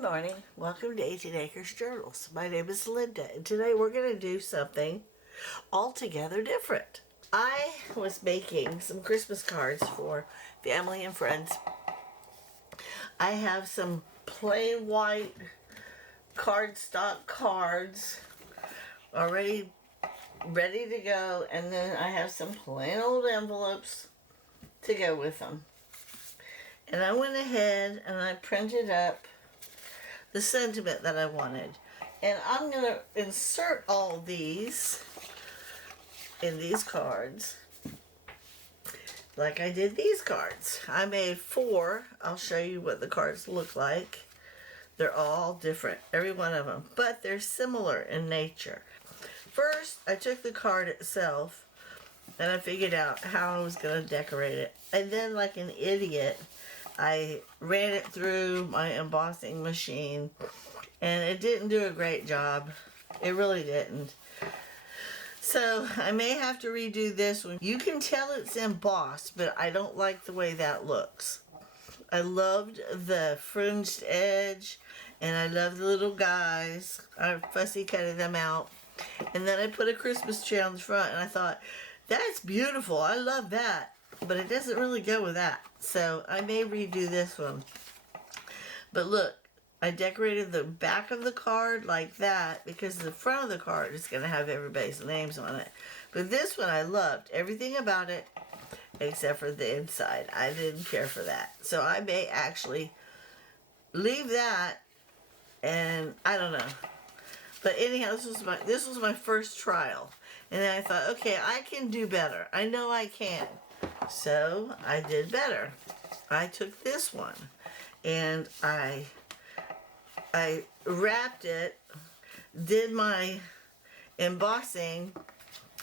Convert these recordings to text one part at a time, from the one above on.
Good morning. Welcome to 18 Acres Journals. My name is Linda, and today we're going to do something altogether different. I was making some Christmas cards for family and friends. I have some plain white cardstock cards already ready to go, and then I have some plain old envelopes to go with them. And I went ahead and I printed up the sentiment that I wanted. And I'm going to insert all these in these cards like I did these cards. I made 4. I'll show you what the cards look like. They're all different, every one of them, but they're similar in nature. First, I took the card itself and I figured out how I was going to decorate it. And then, like an idiot, I ran it through my embossing machine, and it didn't do a great job. It really didn't. So I may have to redo this one. You can tell it's embossed, but I don't like the way that looks. I loved the fringed edge, and I love the little guys. I fussy cutted them out. And then I put a Christmas tree on the front, and I thought, that's beautiful. I love that. But it doesn't really go with that. So I may redo this one. But look, I decorated the back of the card like that because the front of the card is going to have everybody's names on it. But this one I loved. Everything about it except for the inside. I didn't care for that. So I may actually leave that, and I don't know. But anyhow, this was my first trial. And then I thought, okay, I can do better. I know I can. So I did better. I took this one and I wrapped it, did my embossing,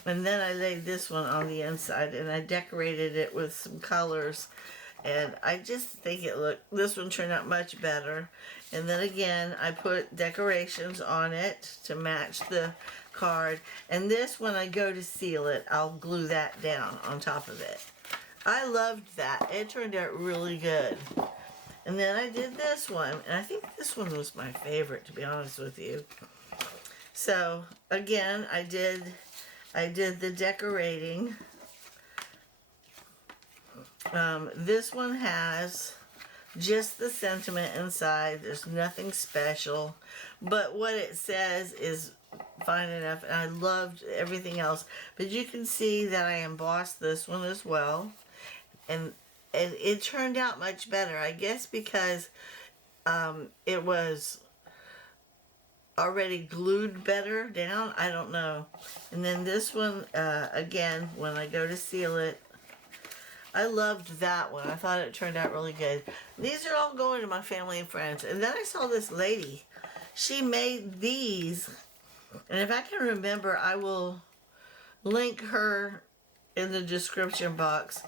and then I laid this one on the inside and I decorated it with some colors. And I just think this one turned out much better. And then again, I put decorations on it to match the card. And this, when I go to seal it, I'll glue that down on top of it. I loved that. It turned out really good. And then I did this one, and I think this one was my favorite, to be honest with you. So again, I did the decorating. This one has just the sentiment inside. There's nothing special, but what it says is fine enough, and I loved everything else. But you can see that I embossed this one as well, and it turned out much better, I guess, because it was already glued better down. I don't know. And then this one, again, when I go to seal it, I loved that one. I thought it turned out really good. These are all going to my family and friends. And then I saw this lady. She made these. And if I can remember, I will link her in the description box.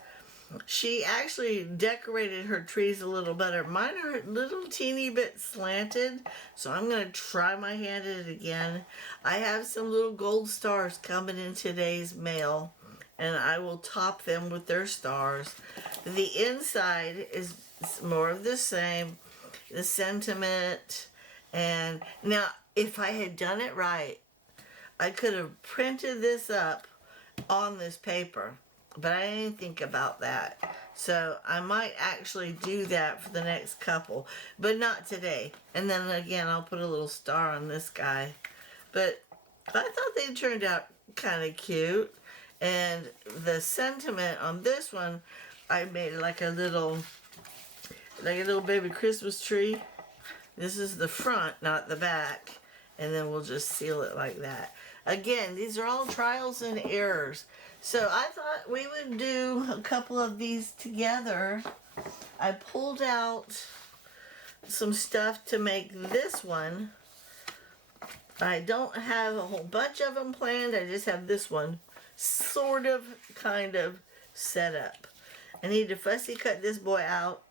She actually decorated her trees a little better. Mine are a little teeny bit slanted, so I'm going to try my hand at it again. I have some little gold stars coming in today's mail, and I will top them with their stars. The inside is more of the same, the sentiment. And now, if I had done it right, I could have printed this up on this paper, but I didn't think about that. So I might actually do that for the next couple, but not today. And then again, I'll put a little star on this guy. But I thought they turned out kind of cute. And the sentiment on this one, I made like a little baby Christmas tree. This is the front, not the back. And then we'll just seal it like that. Again, these are all trials and errors. So I thought we would do a couple of these together. I pulled out some stuff to make this one. I don't have a whole bunch of them planned. I just have this one sort of, kind of set up. I need to fussy cut this boy out.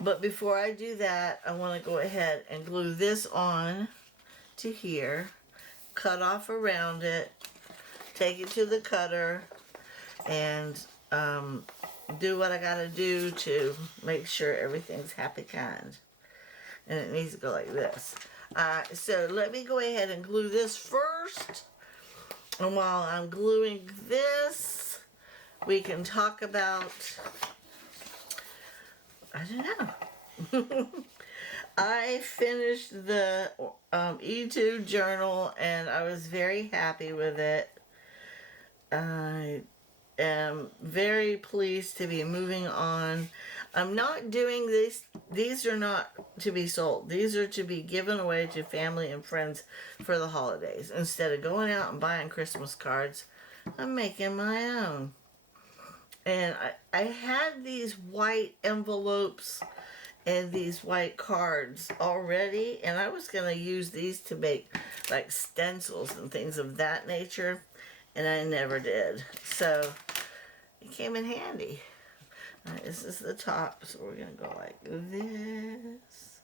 But before I do that, I want to go ahead and glue this on to here. Cut off around it. Take it to the cutter. And do what I got to do to make sure everything's happy kind. and it needs to go like this. So let me go ahead and glue this first. And while I'm gluing this, we can talk about, I don't know. I finished the E2 journal and I was very happy with it. I am very pleased to be moving on. I'm not doing these are not to be sold. These are to be given away to family and friends for the holidays. Instead of going out and buying Christmas cards, I'm making my own. And I had these white envelopes and these white cards already, and I was going to use these to make like stencils and things of that nature, and I never did. So it came in handy. All right, this is the top, so we're going to go like this.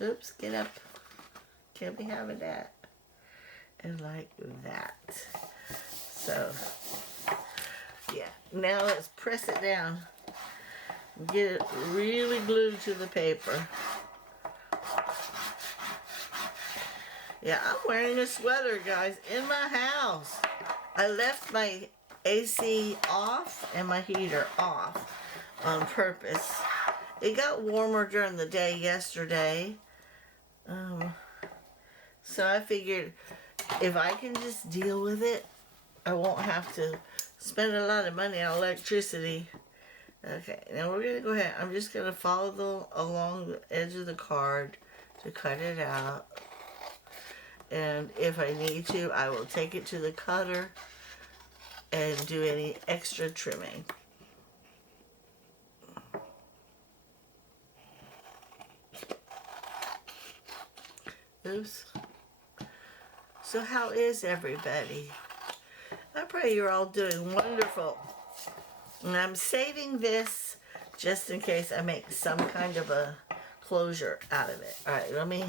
Oops, get up. Can't be having that. And like that. So, yeah. Now let's press it down. Get it really glued to the paper. Yeah, I'm wearing a sweater, guys, in my house. I left my AC off and my heater off on purpose. It got warmer during the day yesterday. So I figured if I can just deal with it, I won't have to spend a lot of money on electricity. Okay, now we're going to go ahead. I'm just going to follow along the edge of the card to cut it out. And if I need to, I will take it to the cutter and do any extra trimming. Oops. So how is everybody? I pray you're all doing wonderful. And I'm saving this just in case I make some kind of a closure out of it. All right, let me...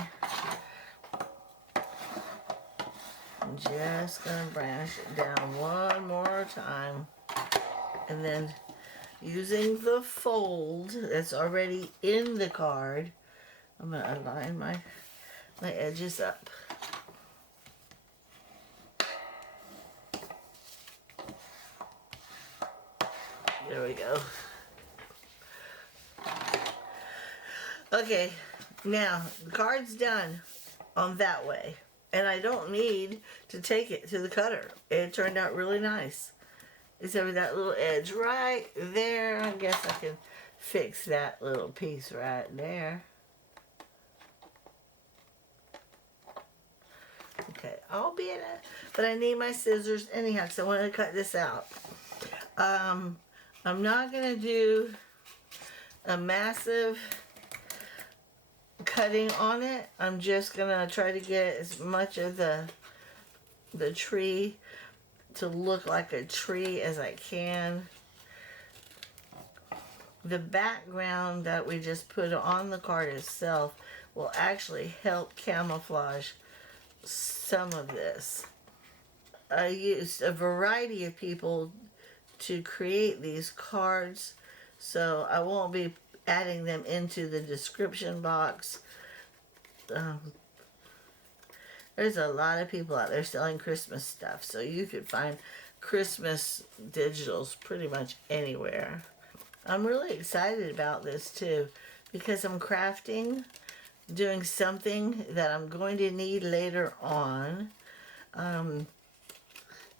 I'm just going to branch it down one more time. And then using the fold that's already in the card, I'm going to align my edges up. There we go. Okay, now the card's done on that way. And I don't need to take it to the cutter. It turned out really nice. Except for that little edge right there. I guess I can fix that little piece right there. Okay, I'll be in it. But I need my scissors anyhow because I want to cut this out. I'm not going to do a massive cutting on it. I'm just gonna try to get as much of the tree to look like a tree as I can. The background that we just put on the card itself will actually help camouflage some of this. I used a variety of people to create these cards, so I won't be adding them into the description box. There's a lot of people out there selling Christmas stuff, so you could find Christmas digitals pretty much anywhere. I'm really excited about this too because I'm crafting, doing something that I'm going to need later on.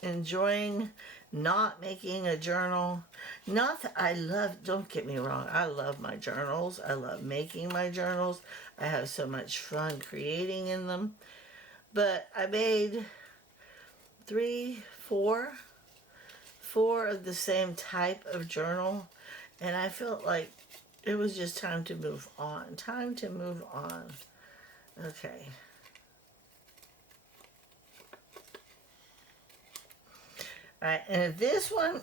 Enjoying not making a journal. Not that I love, don't get me wrong, I love my journals. I love making my journals. I have so much fun creating in them. But I made four of the same type of journal. And I felt like it was just time to move on. Time to move on. Okay. Alright, and this one,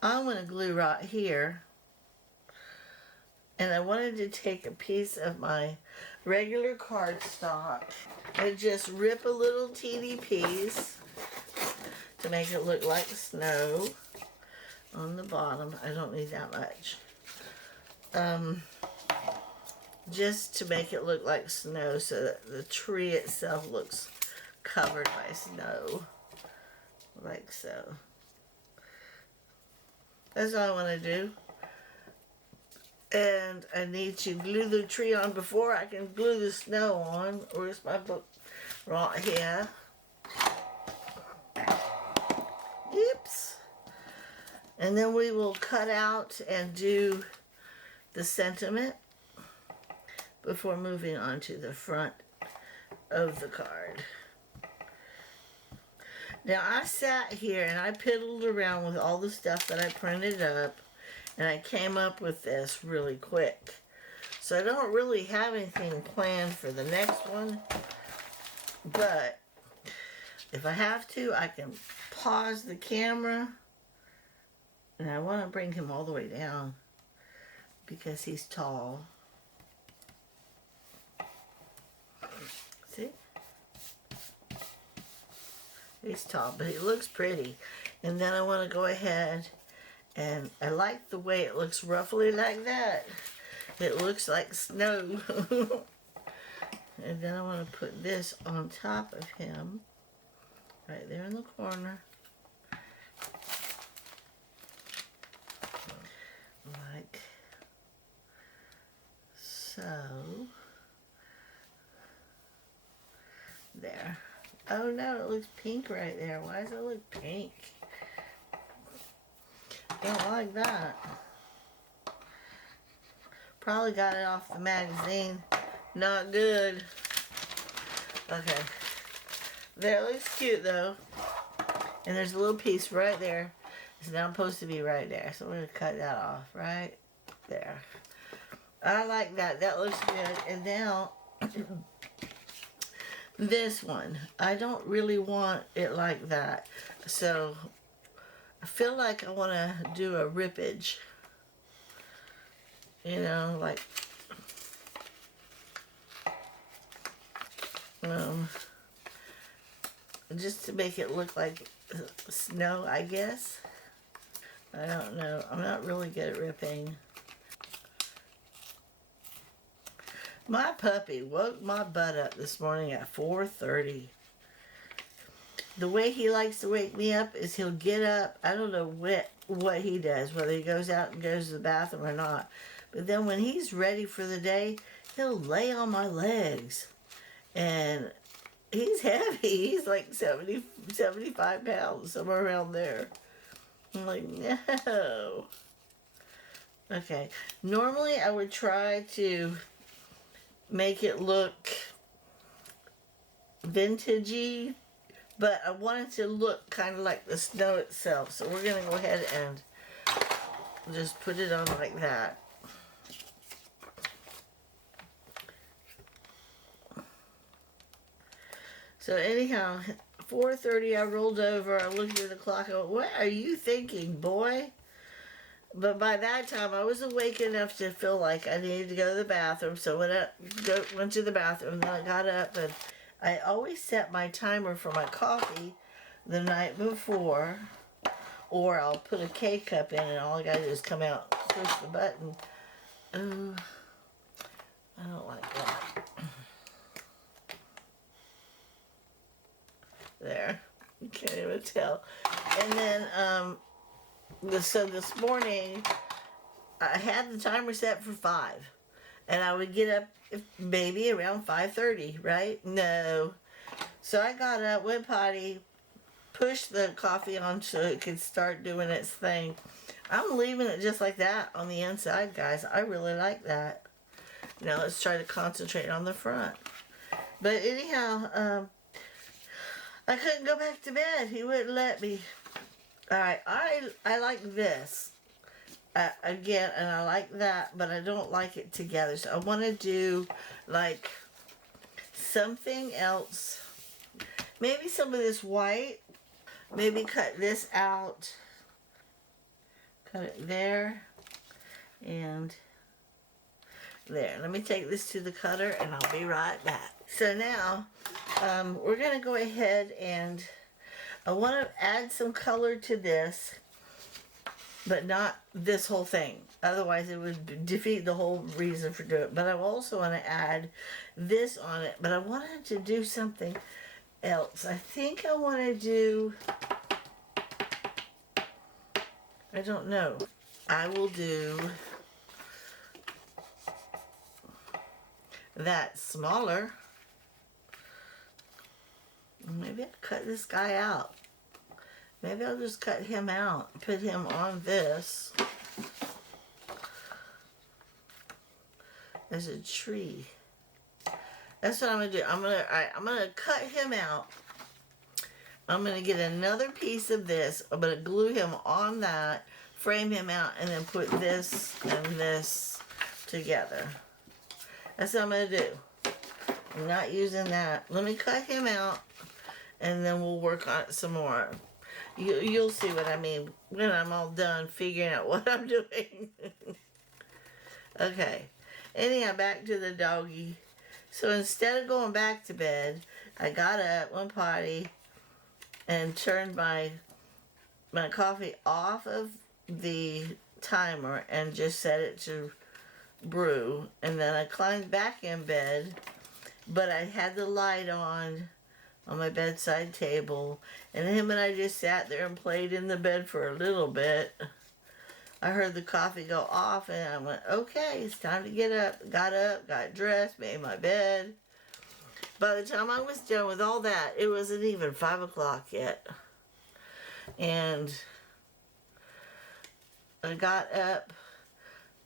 I'm going to glue right here. And I wanted to take a piece of my regular cardstock and just rip a little teeny piece to make it look like snow. on the bottom. I don't need that much. Just to make it look like snow so that the tree itself looks covered by snow. Like so. That's all I want to do. And I need to glue the tree on before I can glue the snow on. Where's my book? Right here. Oops. And then we will cut out and do the sentiment before moving on to the front of the card. Now I sat here and I piddled around with all the stuff that I printed up, and I came up with this really quick. So I don't really have anything planned for the next one, but if I have to, I can pause the camera, and I want to bring him all the way down because he's tall. See? He's tall, but he looks pretty. And then I want to go ahead, and I like the way it looks roughly like that. It looks like snow. And then I want to put this on top of him, right there in the corner. Like so. There. Oh no, it looks pink right there. Why does it look pink? Don't like that. Probably got it off the magazine. Not good. Okay. That looks cute though. And there's a little piece right there. It's now supposed to be right there. So we're going to cut that off right there. I like that. That looks good. And now, this one. I don't really want it like that. So, I feel like I want to do a rippage. You know, like, just to make it look like snow, I guess. I don't know. I'm not really good at ripping. My puppy woke my butt up this morning at 4:30. The way he likes to wake me up is he'll get up. I don't know what he does, whether he goes out and goes to the bathroom or not. But then when he's ready for the day, he'll lay on my legs. And he's heavy. He's like 70, 75 pounds, somewhere around there. I'm like, no. Okay. Normally I would try to make it look vintagey, but I want it to look kind of like the snow itself. So we're going to go ahead and just put it on like that. So anyhow, 4:30 I rolled over, I looked at the clock, I went, what are you thinking, boy? But by that time I was awake enough to feel like I needed to go to the bathroom. So went to the bathroom, then I got up, and I always set my timer for my coffee the night before, or I'll put a K-cup in and all I gotta do is come out, push the button. Oh, I don't like that. There, you can't even tell. And then, so this morning, I had the timer set for 5. And I would get up maybe around 5:30, right? No. So I got up, went potty, pushed the coffee on so it could start doing its thing. I'm leaving it just like that on the inside, guys. I really like that. Now let's try to concentrate on the front. But anyhow, I couldn't go back to bed. He wouldn't let me. Alright, I like this. Again, and I like that, but I don't like it together. So I want to do, like, something else. Maybe some of this white. Maybe cut this out. Cut it there. And there. Let me take this to the cutter, and I'll be right back. So now, we're going to go ahead and I want to add some color to this. but not this whole thing. Otherwise, it would defeat the whole reason for doing it. But I also want to add this on it. But I wanted to do something else. I think I want to do, I don't know. I will do that smaller. Maybe I'll cut this guy out. Maybe I'll just cut him out, put him on this as a tree. That's what I'm gonna do. I'm gonna cut him out. I'm gonna get another piece of this. I'm gonna glue him on that, frame him out, and then put this and this together. That's what I'm gonna do. I'm not using that. Let me cut him out, and then we'll work on it some more. You'll see what I mean when I'm all done figuring out what I'm doing. Okay. Anyhow, back to the doggy. So instead of going back to bed, I got up, went potty, and turned my coffee off of the timer and just set it to brew. And then I climbed back in bed, but I had the light on my bedside table, and him and I just sat there and played in the bed for a little bit. I heard the coffee go off, and I went, okay, it's time to get up. Got up, got dressed, made my bed. By the time I was done with all that, it wasn't even 5 o'clock yet. And I got up,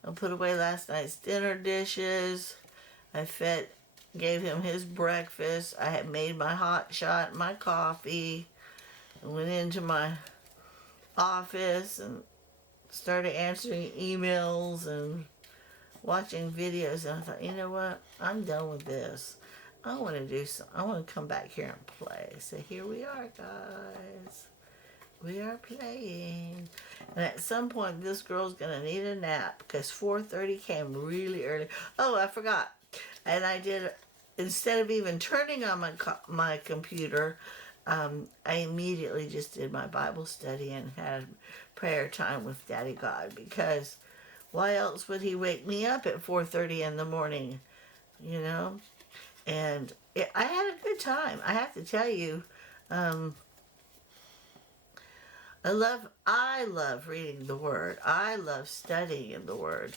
I put away last night's dinner dishes. I gave him his breakfast. I had made my hot shot, my coffee. I went into my office and started answering emails and watching videos. And I thought, you know what? I'm done with this. I want to do some. I want to come back here and play. So here we are, guys. We are playing. And at some point, this girl's going to need a nap because 4:30 came really early. Oh, I forgot. And I did, instead of even turning on my computer, I immediately just did my Bible study and had prayer time with Daddy God, because why else would he wake me up at 4:30 in the morning, you know? And I had a good time. I have to tell you, I love reading the Word. I love studying the Word.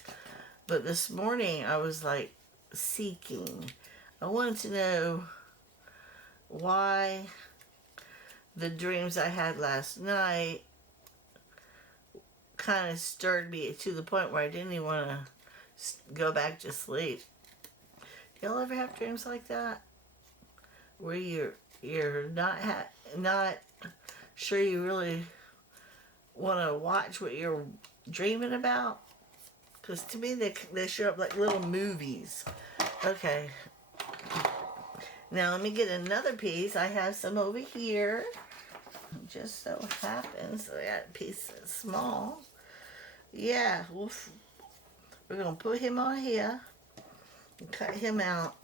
But this morning I was like seeking. I wanted to know why the dreams I had last night kind of stirred me to the point where I didn't even want to go back to sleep. Y'all ever have dreams like that, where you're not sure you really want to watch what you're dreaming about? Because to me they show up like little movies. Okay. Now let me get another piece. I have some over here. Just so happens I got a piece that's small. Yeah, we're going to put him on here and cut him out.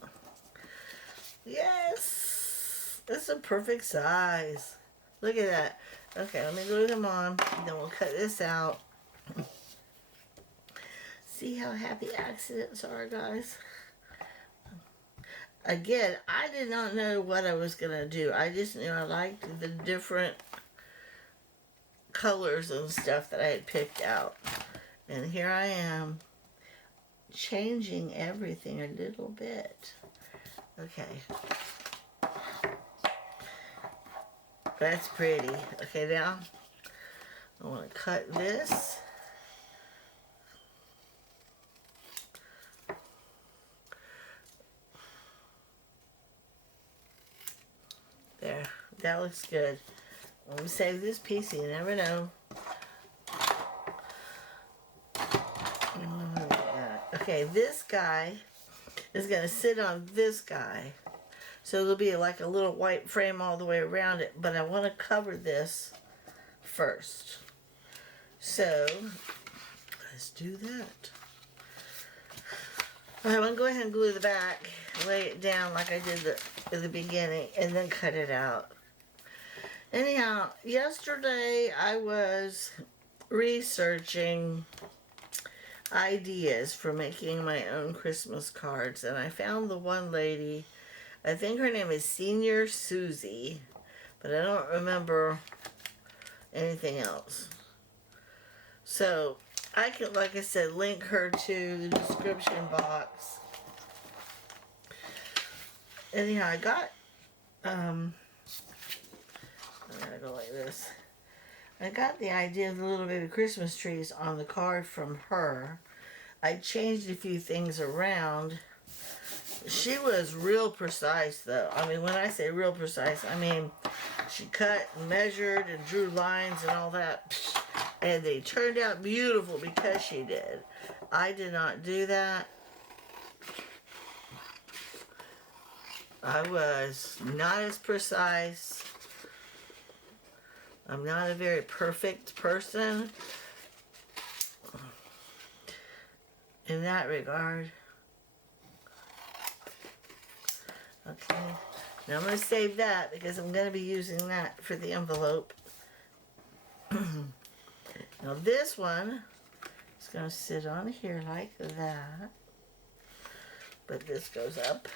Yes! It's a perfect size. Look at that. Okay, let me glue him on. Then we'll cut this out. See how happy accidents are, guys? Again, I did not know what I was going to do. I just knew I liked the different colors and stuff that I had picked out. And here I am, changing everything a little bit. Okay. That's pretty. Okay, now I want to cut this. There, that looks good. Let me save this piece, you never know. Okay, this guy is going to sit on this guy. So there'll be like a little white frame all the way around it, but I want to cover this first. So, let's do that. I'm going to go ahead and glue the back, lay it down like I did at the beginning, and then cut it out. Anyhow, yesterday I was researching ideas for making my own Christmas cards, and I found the one lady, I think her name is Senior Susie, but I don't remember anything else. So I can, like I said, link her to the description box. Anyhow, I got, I'm gonna go like this. I got the idea of the little baby Christmas trees on the card from her. I changed a few things around. She was real precise though. I mean, when I say real precise, I mean she cut and measured and drew lines and all that. And they turned out beautiful because she did. I did not do that. I was not as precise. I'm not a very perfect person in that regard. Okay, now I'm going to save that because I'm going to be using that for the envelope. Now this one is going to sit on here like that, but this goes up,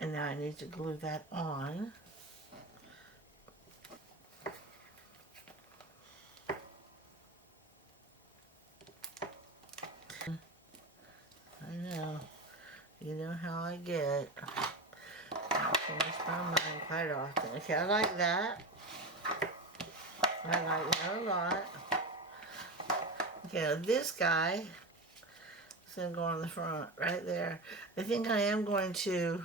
and now I need to glue that on. I know, you know how I get. I change my mind quite often. Okay, I like that. I like that a lot. Okay, now this guy is going to go on the front right there. I think I am going to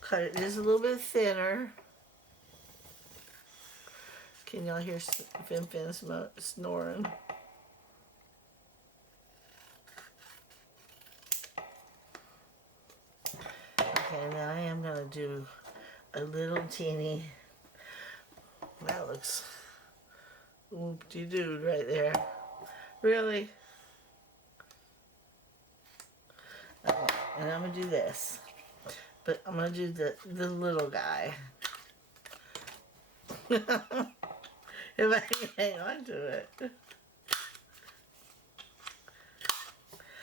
cut it just a little bit thinner. Can y'all hear Fin snoring? Okay, now I am going to do a little teeny, that looks whoop-de-doo right there. Really? Okay, and I'm going to do this. But I'm going to do the little guy. If I can hang on to it.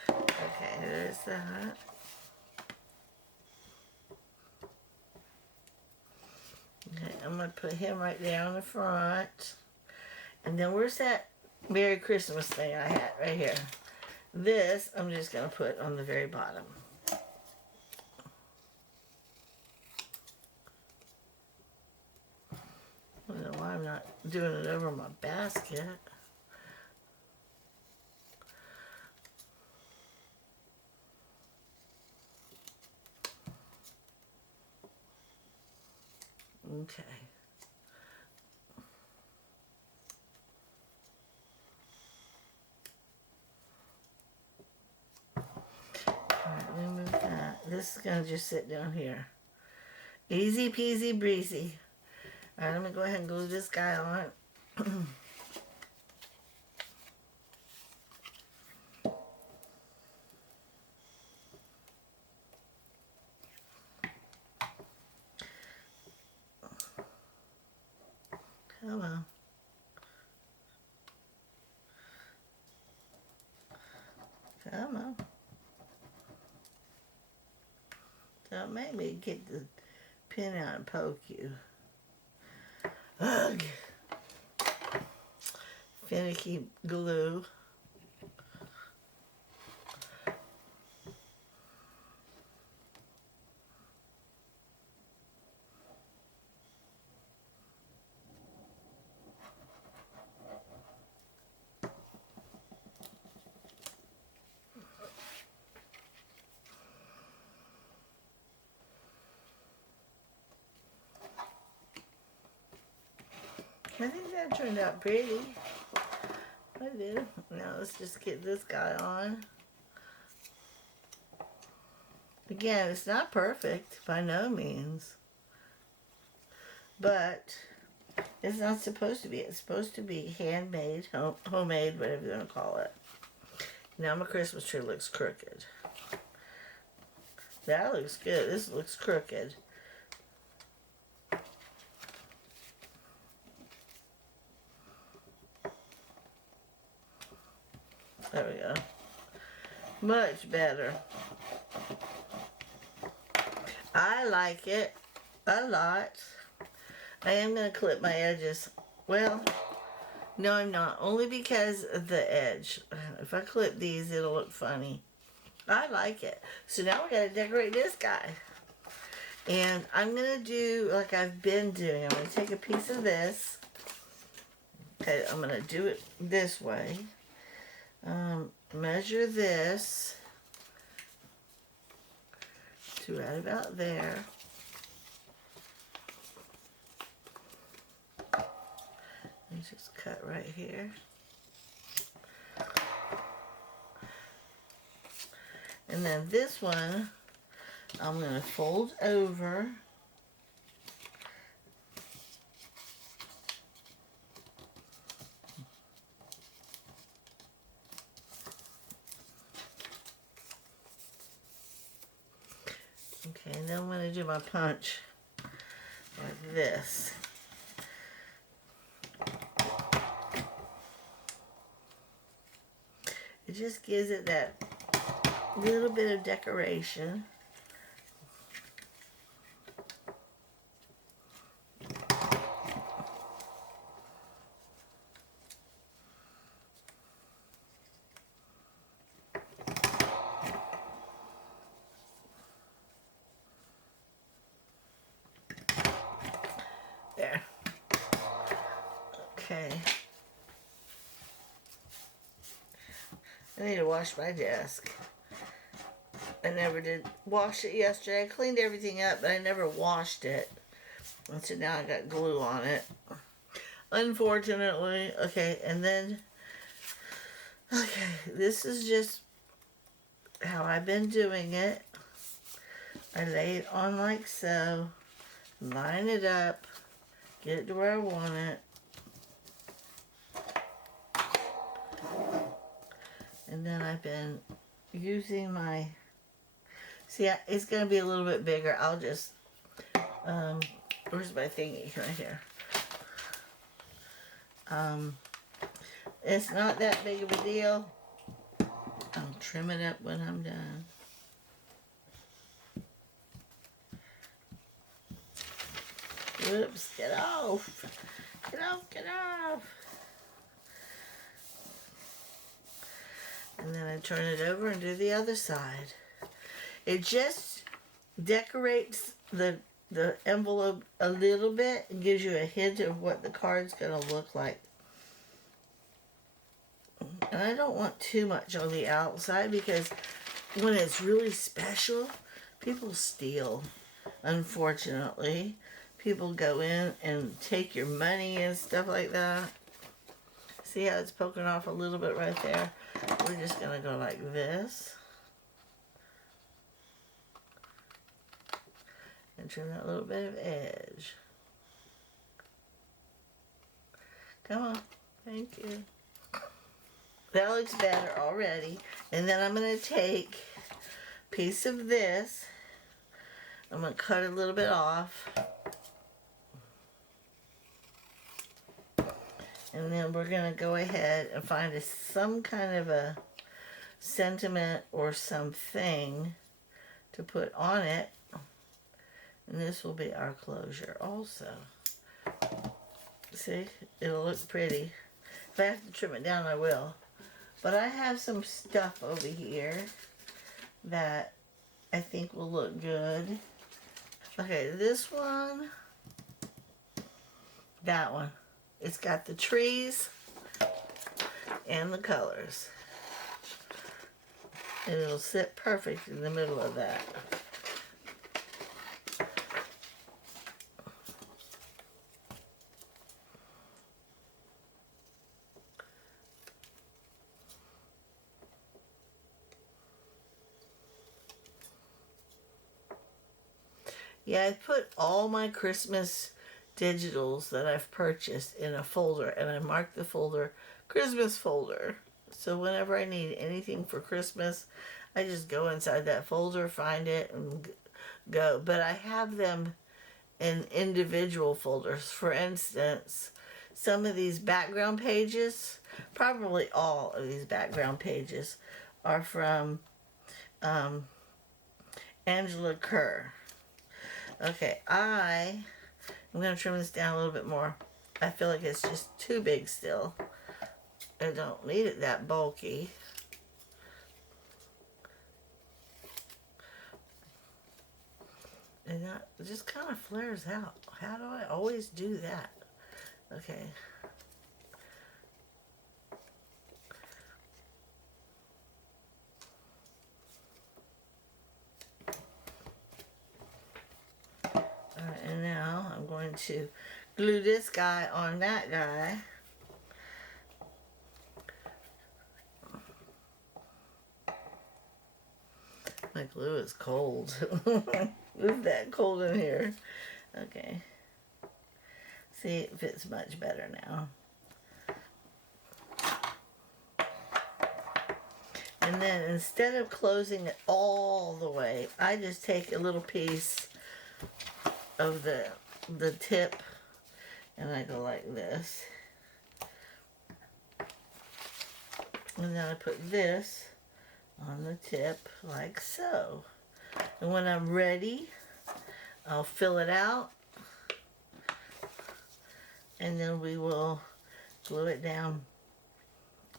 Okay, there's that. Okay, I'm going to put him right there on the front. And then where's that Merry Christmas thing I had right here? This I'm just going to put on the very bottom. I don't know why I'm not doing it over my basket. Okay. Alright, let me move that. This is going to just sit down here. Easy peasy breezy. Alright, let me go ahead and glue this guy on. Come on. Come on. Don't make me get the pin out and poke you. Ugh. Finicky glue. I think that turned out pretty. I did. Now let's just get this guy on. Again, it's not perfect by no means. But it's not supposed to be. It's supposed to be handmade, homemade, whatever you want to call it. Now my Christmas tree looks crooked. That looks good. This looks crooked. There we go. Much better. I like it a lot. I am going to clip my edges. Well, no, I'm not. Only because of the edge. If I clip these, it'll look funny. I like it. So now we got to decorate this guy. And I'm going to do like I've been doing. I'm going to take a piece of this. Okay, I'm going to do it this way. Measure this to right about there. And just cut right here. And then this one, I'm going to fold over. Okay, and then I'm going to do my punch like this. It just gives it that little bit of decoration. There. Okay. I need to wash my desk. I never did wash it yesterday. I cleaned everything up, but I never washed it. And so now I got glue on it. Unfortunately. Okay, and then, okay, this is just how I've been doing it. I lay it on like so. Line it up. Get it to where I want it. And then I've been using my, see, it's going to be a little bit bigger. I'll just, where's my thingy right here? It's not that big of a deal. I'll trim it up when I'm done. Whoops, get off. Get off, get off. And then I turn it over and do the other side. It just decorates the envelope a little bit and gives you a hint of what the card's going to look like. And I don't want too much on the outside because when it's really special, people steal, unfortunately. People go in and take your money and stuff like that. See how it's poking off a little bit right there? We're just going to go like this. And trim that little bit of edge. Come on. Thank you. That looks better already. And then I'm going to take a piece of this. I'm going to cut a little bit off. And then we're going to go ahead and find some kind of a sentiment or something to put on it. And this will be our closure also. See? It'll look pretty. If I have to trim it down, I will. But I have some stuff over here that I think will look good. Okay, this one. That one. It's got the trees and the colors. And it'll sit perfect in the middle of that. Yeah, I put all my Christmas digitals that I've purchased in a folder, and I marked the folder Christmas folder. So whenever I need anything for Christmas, I just go inside that folder, find it, and go. But I have them in individual folders. For instance, some of these background pages, probably all of these background pages, are from Angela Kerr. Okay, I'm going to trim this down a little bit more. I feel like it's just too big still. I don't need it that bulky. And that just kind of flares out. How do I always do that? Okay. Alright, and now I'm going to glue this guy on that guy. My glue is cold. It's that cold in here. Okay. See, it fits much better now. And then instead of closing it all the way, I just take a little piece of the tip and I go like this. And then I put this on the tip like so. And when I'm ready, I'll fill it out and then we will glue it down.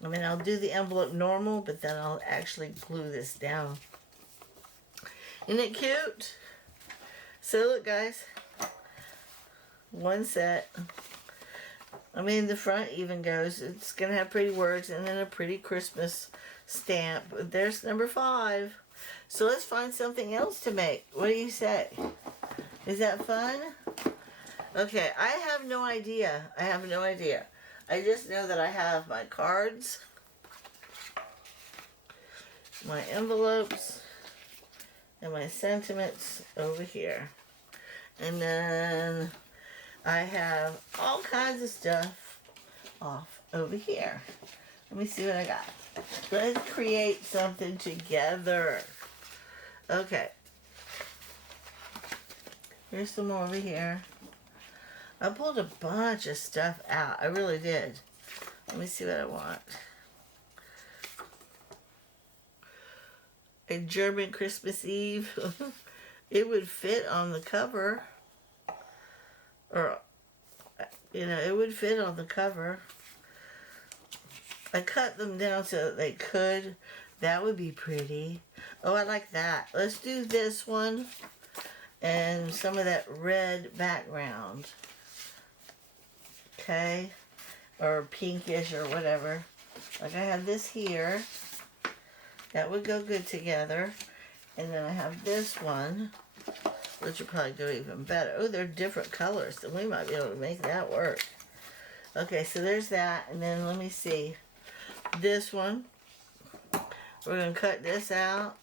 I mean, I'll do the envelope normal, but then I'll actually glue this down. Isn't it cute? So look, guys, one set. I mean, the front even goes, it's gonna have pretty words and then a pretty Christmas stamp. There's number 5. So let's find something else to make. What do you say? Is that fun? Okay, I have no idea. I have no idea. I just know that I have my cards, my envelopes, and my sentiments over here. And then I have all kinds of stuff off over here. Let me see what I got. Let's create something together. Okay. Here's some more over here. I pulled a bunch of stuff out. I really did. Let me see what I want. A German Christmas Eve. It would fit on the cover. Or, you know, it would fit on the cover. I cut them down so that they could. That would be pretty. Oh, I like that. Let's do this one and some of that red background. Okay? Or pinkish or whatever. Like I have this here. That would go good together. And then I have this one, which would probably go even better. Oh, they're different colors, so we might be able to make that work. Okay, so there's that. And then let me see. This one. We're going to cut this out.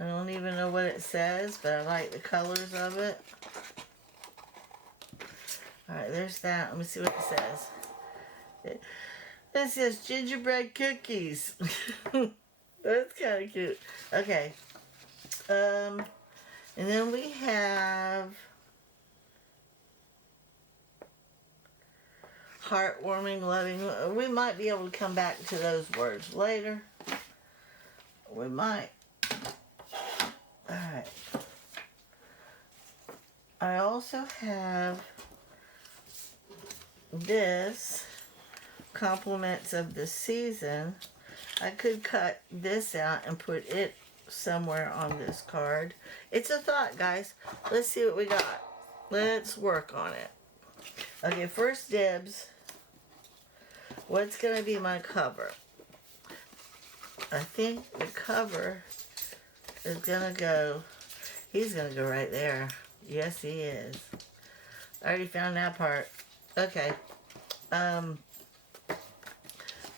I don't even know what it says, but I like the colors of it. Alright, there's that. Let me see what it says. It says gingerbread cookies. That's kind of cute. Okay. And then we have heartwarming, loving. We might be able to come back to those words later. We might. Alright. I also have this, compliments of the season. I could cut this out and put it somewhere on this card. It's a thought, guys. Let's see what we got. Let's work on it. Okay, first dibs. What's going to be my cover? I think the cover is going to go, he's going to go right there. Yes, he is. I already found that part. Okay.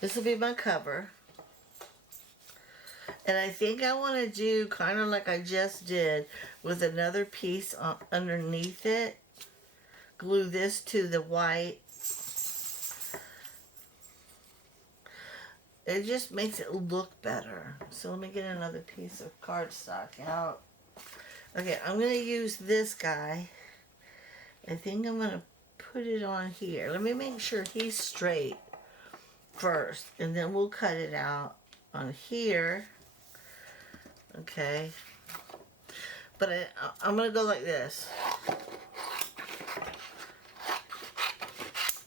This will be my cover. And I think I want to do kind of like I just did with another piece underneath it. Glue this to the white. It just makes it look better. So let me get another piece of cardstock out. Okay, I'm going to use this guy. I think I'm going to put it on here. Let me make sure he's straight first, and then we'll cut it out on here. Okay. But I'm going to go like this.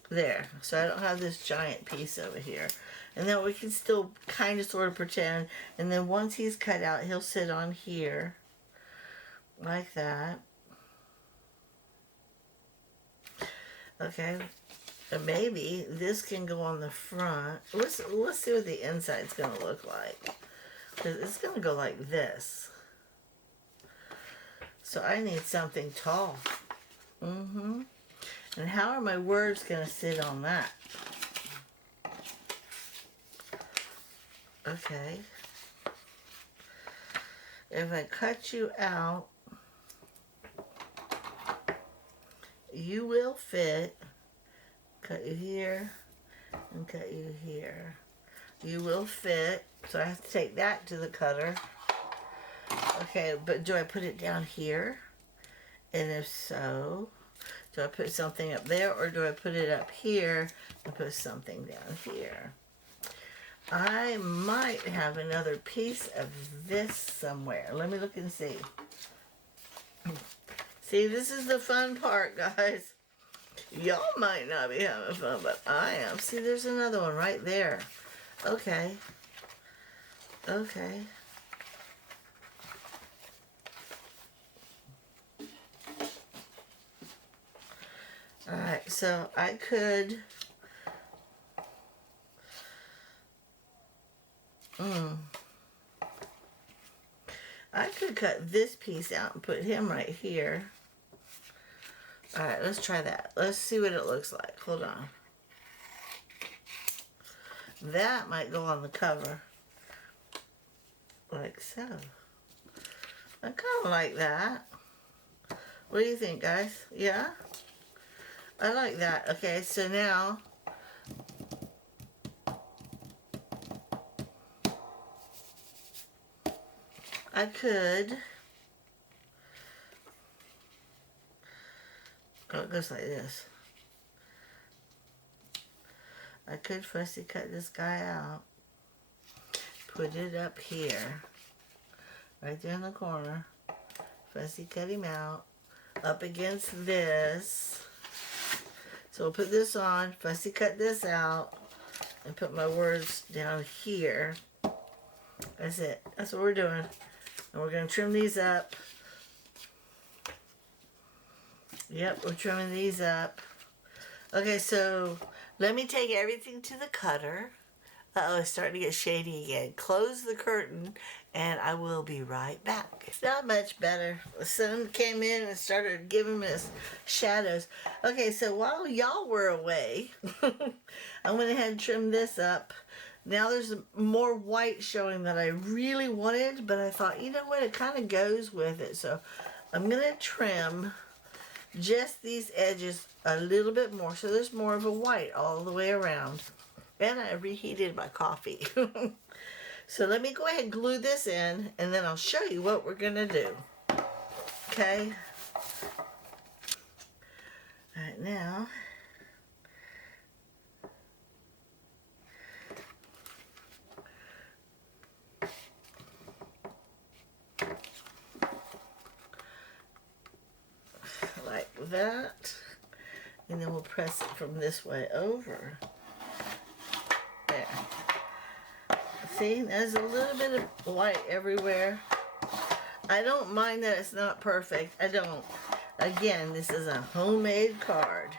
There. So I don't have this giant piece over here. And then we can still kind of sort of pretend. And then once he's cut out, he'll sit on here. Like that. Okay. And maybe this can go on the front. Let's see what the inside's going to look like. Because it's going to go like this. So I need something tall. And how are my words going to sit on that? Okay. If I cut you out, you will fit. Cut you here and cut you here. You will fit. So I have to take that to the cutter. Okay, but do I put it down here? And if so, do I put something up there, or do I put it up here and put something down here? I might have another piece of this somewhere. Let me look and see. See, this is the fun part, guys. Y'all might not be having fun, but I am. See, there's another one right there. Okay. Okay. Alright, so I could cut this piece out and put him right here. Alright, let's try that. Let's see what it looks like. Hold on. That might go on the cover. Like so. I kind of like that. What do you think, guys? Yeah? I like that. Okay, so now I could, oh, it goes like this. I could fussy cut this guy out, put it up here, right there in the corner, fussy cut him out, up against this. So we'll put this on, fussy cut this out, and put my words down here. That's it. That's what we're doing. And we're going to trim these up. Yep, we're trimming these up. Okay, so let me take everything to the cutter. Uh-oh, it's starting to get shady again. Close the curtain, and I will be right back. It's not much better. The sun came in and started giving us shadows. Okay, so while y'all were away, I went ahead and trimmed this up. Now there's more white showing that I really wanted, but I thought, you know what, it kind of goes with it. So I'm going to trim just these edges a little bit more, so there's more of a white all the way around. And I reheated my coffee. So let me go ahead and glue this in, and then I'll show you what we're going to do. Okay? All right, now like that, and then we'll press it from this way over. There. See, there's a little bit of white everywhere. I don't mind that it's not perfect. I don't. Again, this is a homemade card,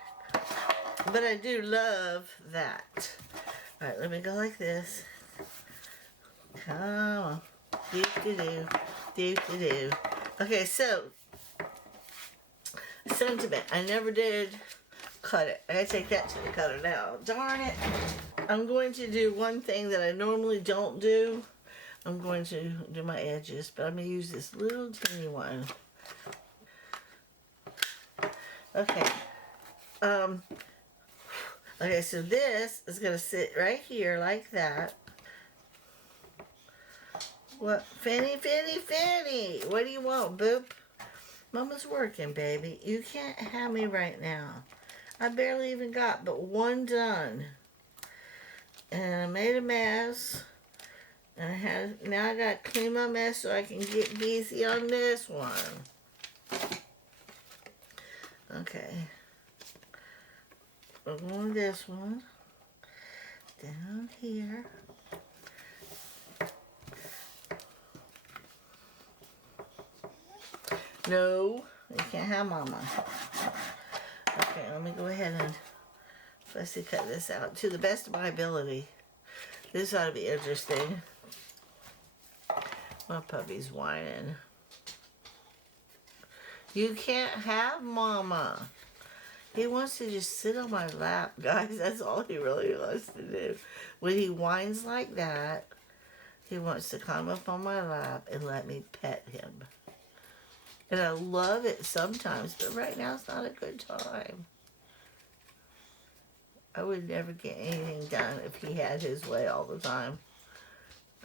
but I do love that. All right, let me go like this. Come on. Do-do-do. Do-do-do. Okay, so sentiment. I never did cut it. I gotta take that to the cutter now. Darn it. I'm going to do one thing that I normally don't do. I'm going to do my edges, but I'm going to use this little teeny one. Okay. Okay, so this is going to sit right here like that. What? Fanny, Fanny, Fanny! What do you want, boop? Mama's working, baby. You can't have me right now. I barely even got but one done. And I made a mess. And now I got to clean my mess so I can get busy on this one. Okay. We're going this one. Down here. No, you can't have Mama. Okay, let me go ahead and fussy cut this out to the best of my ability. This ought to be interesting. My puppy's whining. You can't have Mama. He wants to just sit on my lap, guys. That's all he really wants to do. When he whines like that, he wants to climb up on my lap and let me pet him. And I love it sometimes, but right now it's not a good time. I would never get anything done if he had his way all the time.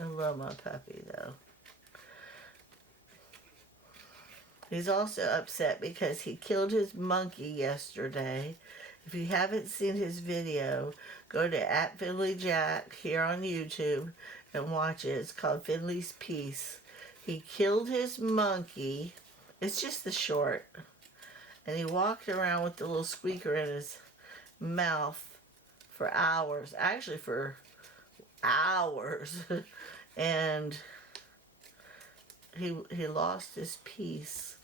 I love my puppy, though. He's also upset because he killed his monkey yesterday. If you haven't seen his video, go to @FinleyJack here on YouTube and watch it. It's called Finley's Peace. He killed his monkey. It's just the short. And he walked around with the little squeaker in his mouth for hours. Actually, for hours. And he lost his piece.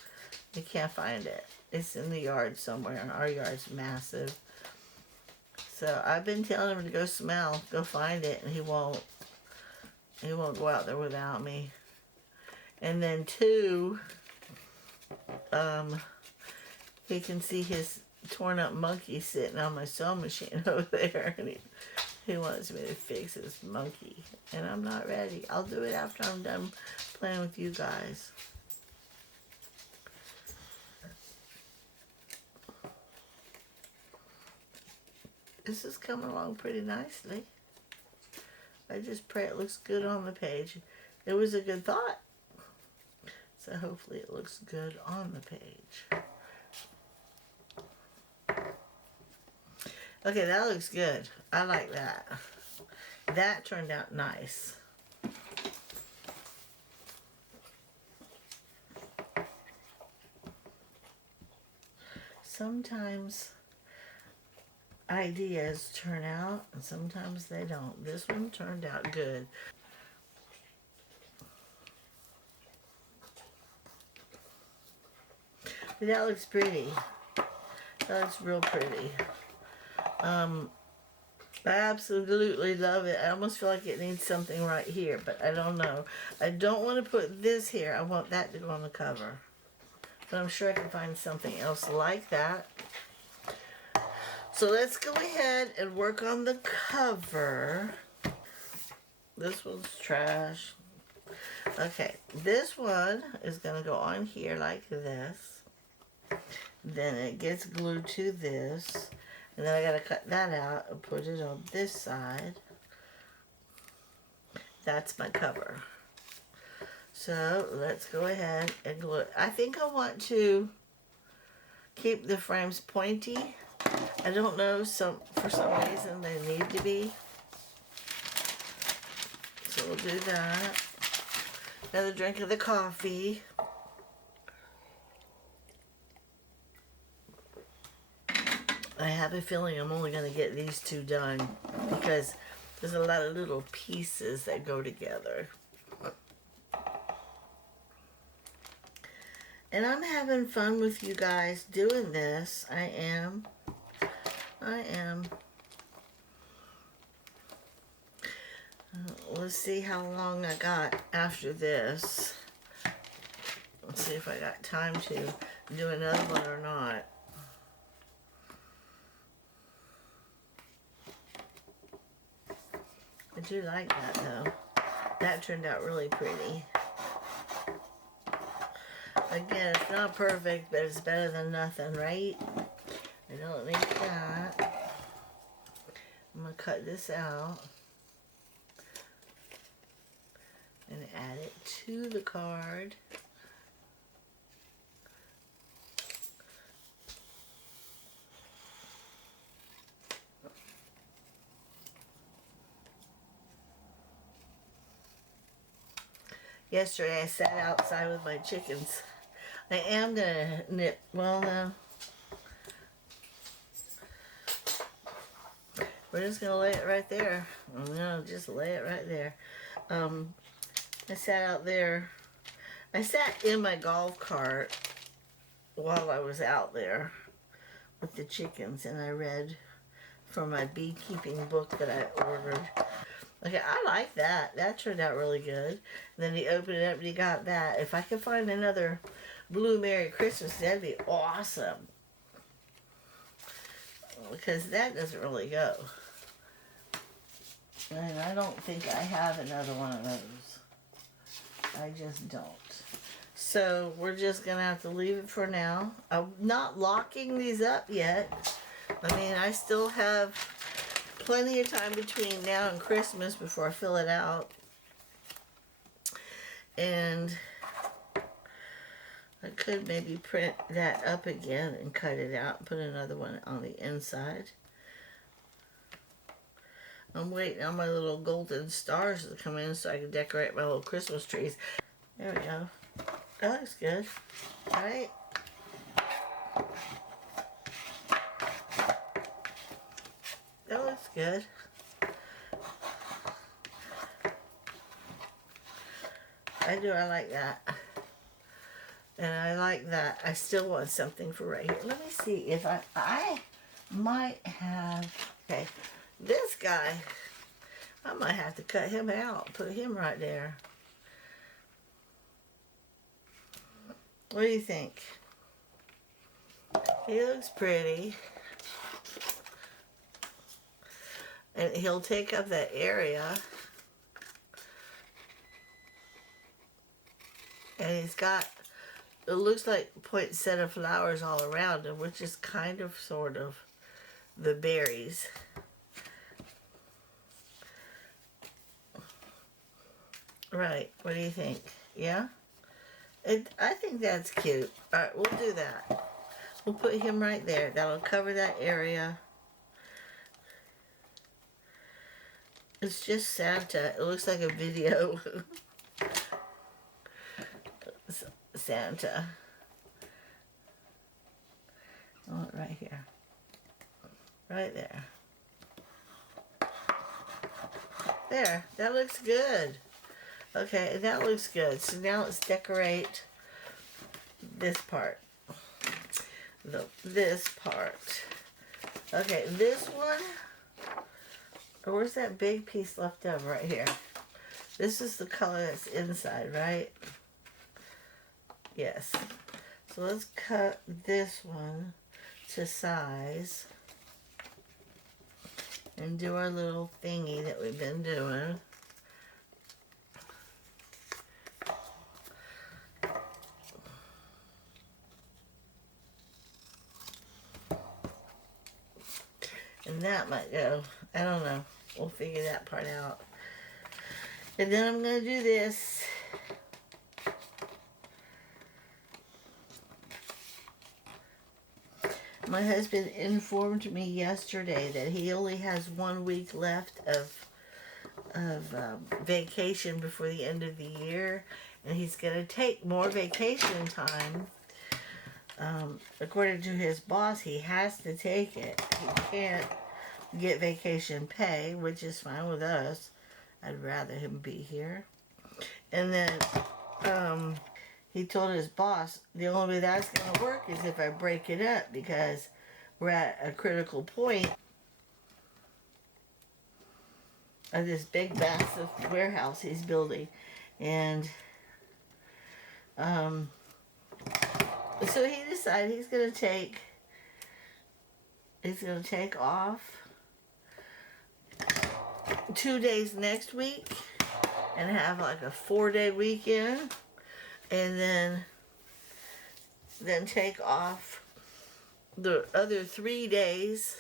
He can't find it. It's in the yard somewhere, and our yard's massive. So I've been telling him to go smell, go find it, and he won't go out there without me. And then two, he can see his torn up monkey sitting on my sewing machine over there, and he wants me to fix his monkey. And I'm not ready. I'll do it after I'm done playing with you guys. This is coming along pretty nicely. I just pray it looks good on the page. It was a good thought. So hopefully it looks good on the page. Okay, that looks good. I like that. That turned out nice. Sometimes ideas turn out and sometimes they don't. This one turned out good. But that looks pretty. That looks real pretty. I absolutely love it. I almost feel like it needs something right here, but I don't know. I don't want to put this here. I want that to go on the cover. But I'm sure I can find something else like that. So let's go ahead and work on the cover. This one's trash. Okay, this one is going to go on here like this. Then it gets glued to this. And then I got to cut that out and put it on this side. That's my cover. So let's go ahead and glue it. I think I want to keep the frames pointy. I don't know, for some reason they need to be. So we'll do that. Another drink of the coffee. I have a feeling I'm only going to get these two done because there's a lot of little pieces that go together. And I'm having fun with you guys doing this. I am. Let's see how long I got after this. Let's see if I got time to do another one or not. I do like that though. That turned out really pretty. Again, it's not perfect, but it's better than nothing, right? I don't need that. I'm going to cut this out and add it to the card. Yesterday I sat outside with my chickens. I am gonna knit, well no. We're just gonna lay it right there. No, just lay it right there. I sat out there. I sat in my golf cart while I was out there with the chickens, and I read from my beekeeping book that I ordered. Okay, I like that. That turned out really good. And then he opened it up and he got that. If I could find another Blue Merry Christmas, that'd be awesome. Because that doesn't really go. And I don't think I have another one of those. I just don't. So we're just gonna have to leave it for now. I'm not locking these up yet. I mean, I still have plenty of time between now and Christmas before I fill it out. And I could maybe print that up again and cut it out and put another one on the inside. I'm waiting on my little golden stars to come in so I can decorate my little Christmas trees. There we go. That looks good, right? That looks good. I do, I like that. And I like that. I still want something for right here. Let me see if I might have, okay, this guy, I might have to cut him out, put him right there. What do you think? He looks pretty. And he'll take up that area. And he's got, it looks like poinsettia flowers all around him, which is kind of, sort of, the berries. Right, what do you think? Yeah? I think that's cute. Alright, we'll do that. We'll put him right there. That'll cover that area. It's just Santa. It looks like a video. Santa. Oh, right here. Right there. There. That looks good. Okay, that looks good. So now let's decorate this part. This part. Okay, this one. Or where's that big piece left over? Right here. This is the color that's inside, right? Yes. So let's cut this one to size. And do our little thingy that we've been doing. And that might go. I don't know. We'll figure that part out. And then I'm going to do this. My husband informed me yesterday that he only has 1 week left of vacation before the end of the year. And he's going to take more vacation time. According to his boss, he has to take it. He can't get vacation pay, which is fine with us. I'd rather him be here. And then he told his boss the only way that's going to work is if I break it up, because we're at a critical point of this big massive warehouse he's building. And so he decided he's going to take off 2 days next week and have like a 4-day weekend, and then take off the other 3 days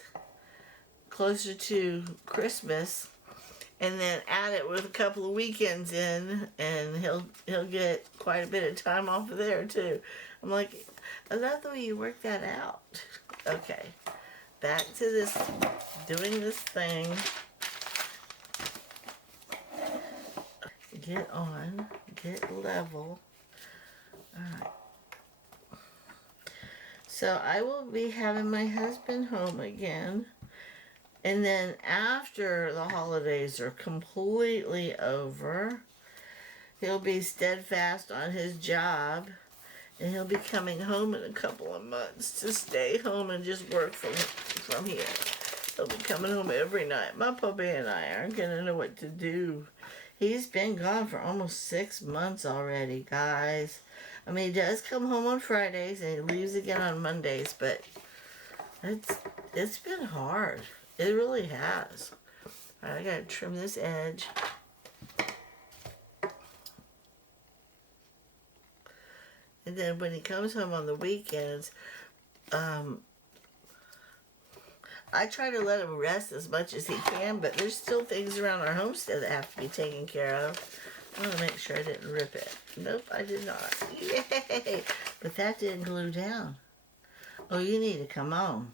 closer to Christmas, and then add it with a couple of weekends in, and he'll get quite a bit of time off of there too. I'm like, I love the way you work that out. Okay, back to this, doing this thing. get on, get level. Alright. So I will be having my husband home again. And then after the holidays are completely over, he'll be steadfast on his job. And he'll be coming home in a couple of months to stay home and just work from here. He'll be coming home every night. My puppy and I aren't going to know what to do. He's been gone for almost 6 months already, guys. I mean, he does come home on Fridays and he leaves again on Mondays, but it's been hard. It really has. All right, I got to trim this edge. And then when he comes home on the weekends, I try to let him rest as much as he can, but there's still things around our homestead that have to be taken care of. I want to make sure I didn't rip it. Nope, I did not. Yay! But that didn't glue down. Oh, you need to come on.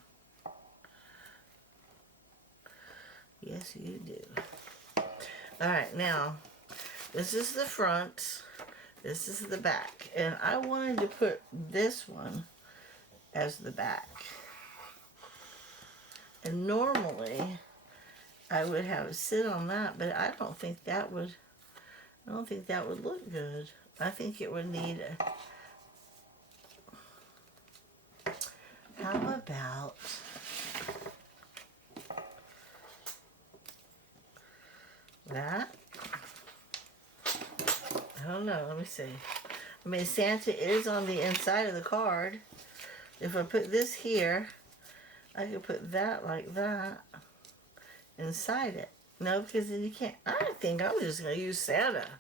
Yes, you do. Alright, now, this is the front. This is the back. And I wanted to put this one as the back. And normally, I would have it sit on that, but I don't think that would look good. I think it would need a... How about... that? I don't know. Let me see. I mean, Santa is on the inside of the card. If I put this here, I could put that like that inside it. No, because then you can't. I think I'm just going to use Santa.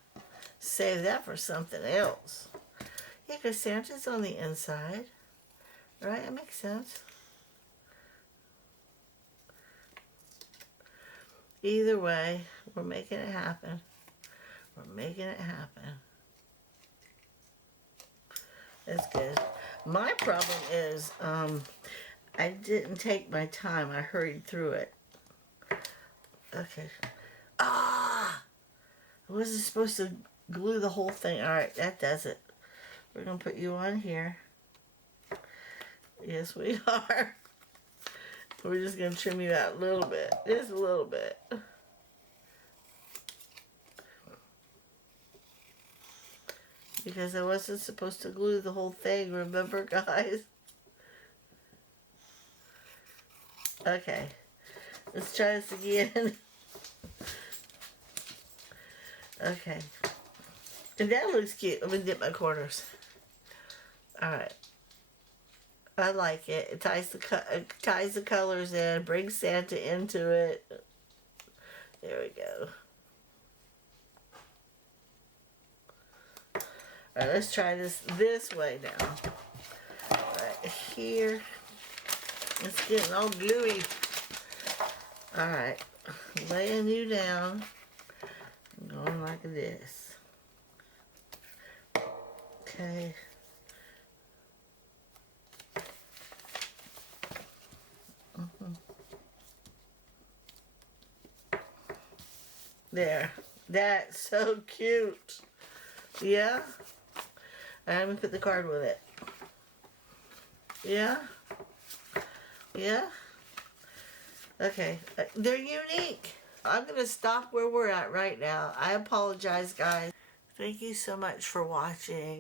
Save that for something else. Yeah, because Santa's on the inside. Right? That makes sense. Either way, we're making it happen. We're making it happen. That's good. My problem is I didn't take my time. I hurried through it. Okay. Ah! I wasn't supposed to glue the whole thing. Alright, that does it. We're going to put you on here. Yes, we are. We're just going to trim you out a little bit. Just a little bit. Because I wasn't supposed to glue the whole thing, remember, guys? Okay. Let's try this again. Okay. And that looks cute. Let me dip my corners. Alright. I like it. It ties the colors in, brings Santa into it. There we go. Alright, let's try this way now. Right here. It's getting all gluey. Alright. Laying you down. Going like this. Okay. There. That's so cute. Yeah? I'm going to put the card with it. Yeah? Yeah? Okay. They're unique. I'm going to stop where we're at right now. I apologize, guys. Thank you so much for watching.